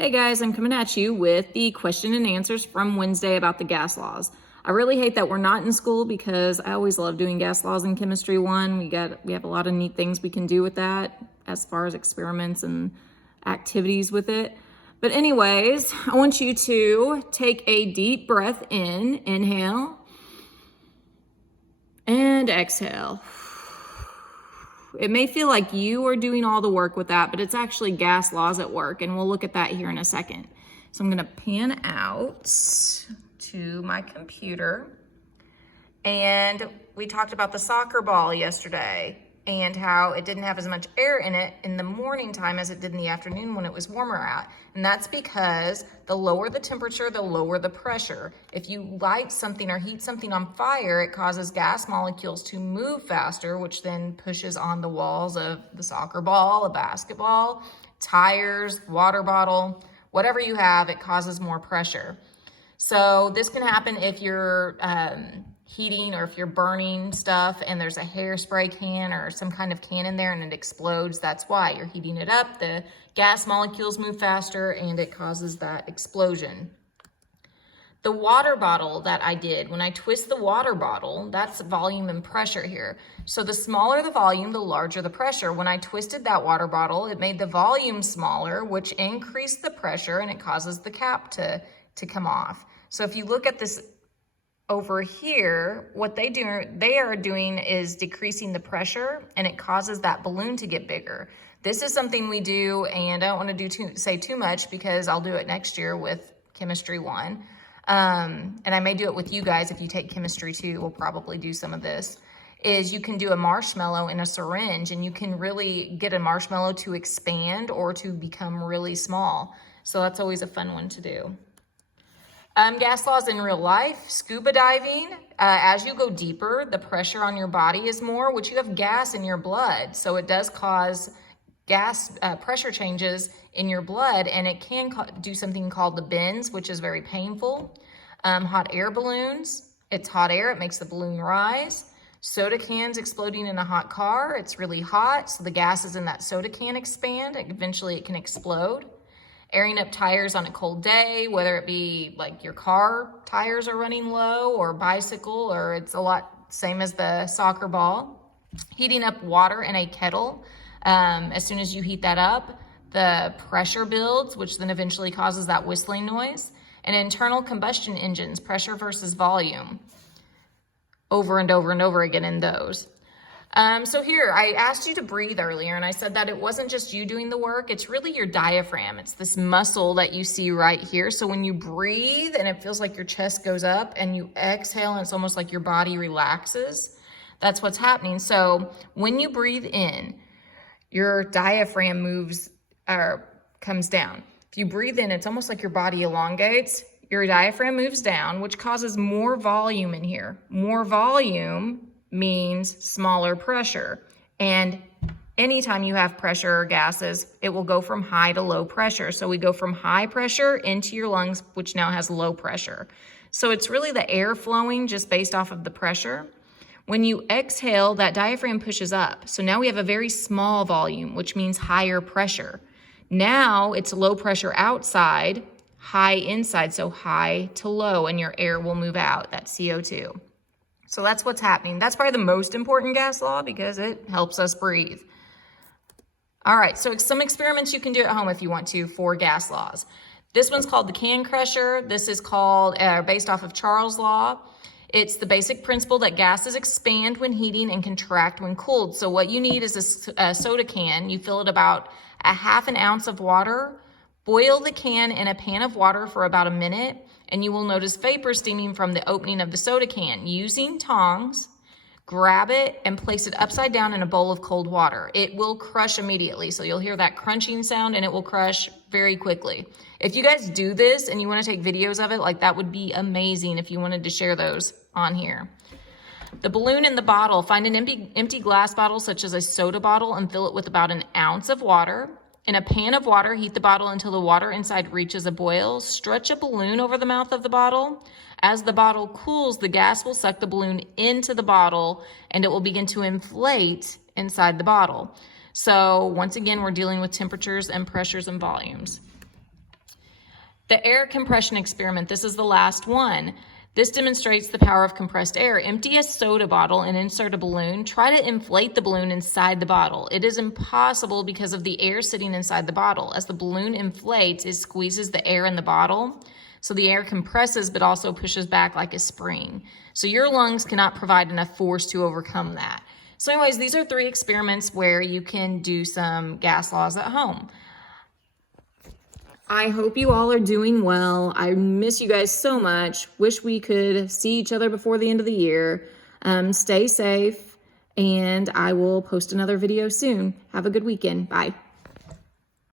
Hey guys, I'm coming at you with the question and answers from Wednesday about the gas laws. I really hate that we're not in school because I always love doing gas laws in Chemistry 1. We have a lot of neat things we can do with that as far as experiments and activities with it. But anyways, I want you to take a deep breath in, inhale, and exhale. It may feel like you are doing all the work with that, but it's actually gas laws at work, and we'll look at that here in a second. So I'm gonna pan out to my computer, and we talked about the soccer ball yesterday and how it didn't have as much air in it in the morning time as it did in the afternoon when it was warmer out. And that's because the lower the temperature, the lower the pressure. If you light something or heat something on fire, it causes gas molecules to move faster, which then pushes on the walls of the soccer ball, a basketball, tires, water bottle, whatever you have, it causes more pressure. So this can happen if you're heating or if you're burning stuff and there's a hairspray can or some kind of can in there and it explodes. That's why you're heating it up. The gas molecules move faster and it causes that explosion. The water bottle that I did, when I twist the water bottle, that's volume and pressure here. So the smaller the volume, the larger the pressure. When I twisted that water bottle, it made the volume smaller, which increased the pressure and it causes the cap to come off. So if you look at this over here, what they are doing is decreasing the pressure and it causes that balloon to get bigger. This is something we do, and I don't want to say too much because I'll do it next year with Chemistry 1. And I may do it with you guys if you take Chemistry 2, we'll probably do some of this, is you can do a marshmallow in a syringe and you can really get a marshmallow to expand or to become really small. So that's always a fun one to do. Gas laws in real life, scuba diving, as you go deeper, the pressure on your body is more, which you have gas in your blood. So it does cause gas pressure changes in your blood, and it can do something called the bends, which is very painful. Hot air balloons, it's hot air, it makes the balloon rise. Soda cans exploding in a hot car, it's really hot, so the gases in that soda can expand, eventually it can explode. Airing up tires on a cold day, whether it be like your car tires are running low or bicycle, or it's a lot same as the soccer ball. Heating up water in a kettle, as soon as you heat that up, the pressure builds, which then eventually causes that whistling noise. And internal combustion engines, pressure versus volume, over and over and over again in those. So here, I asked you to breathe earlier, and I said that it wasn't just you doing the work, it's really your diaphragm. It's this muscle that you see right here. So when you breathe and it feels like your chest goes up and you exhale and it's almost like your body relaxes, that's what's happening. So when you breathe in, your diaphragm moves or comes down. If you breathe in, it's almost like your body elongates. Your diaphragm moves down, which causes more volume in here. More volume means smaller pressure. And anytime you have pressure or gases, it will go from high to low pressure. So we go from high pressure into your lungs, which now has low pressure. So it's really the air flowing just based off of the pressure. When you exhale, that diaphragm pushes up. So now we have a very small volume, which means higher pressure. Now it's low pressure outside, high inside, so high to low, and your air will move out, that CO2. So that's what's happening. That's probably the most important gas law because it helps us breathe. All right, so some experiments you can do at home if you want to for gas laws. This one's called the can crusher. This is called based off of Charles' law. It's the basic principle that gases expand when heating and contract when cooled. So what you need is a soda can. You fill it about a half an ounce of water. Boil the can in a pan of water for about a minute, and you will notice vapor steaming from the opening of the soda can. Using tongs, grab it and place it upside down in a bowl of cold water. It will crush immediately, so you'll hear that crunching sound and it will crush very quickly. If you guys do this and you want to take videos of it, like that would be amazing if you wanted to share those on here. The balloon in the bottle, find an empty glass bottle such as a soda bottle and fill it with about an ounce of water. In a pan of water, heat the bottle until the water inside reaches a boil. Stretch a balloon over the mouth of the bottle. As the bottle cools, the gas will suck the balloon into the bottle and it will begin to inflate inside the bottle. So once again, we're dealing with temperatures and pressures and volumes. The air compression experiment, this is the last one. This demonstrates the power of compressed air. Empty a soda bottle and insert a balloon. Try to inflate the balloon inside the bottle. It is impossible because of the air sitting inside the bottle. As the balloon inflates, it squeezes the air in the bottle. So the air compresses, but also pushes back like a spring. So your lungs cannot provide enough force to overcome that. So anyways, these are 3 experiments where you can do some gas laws at home. I hope you all are doing well. I miss you guys so much. Wish we could see each other before the end of the year. Stay safe, and I will post another video soon. Have a good weekend. Bye.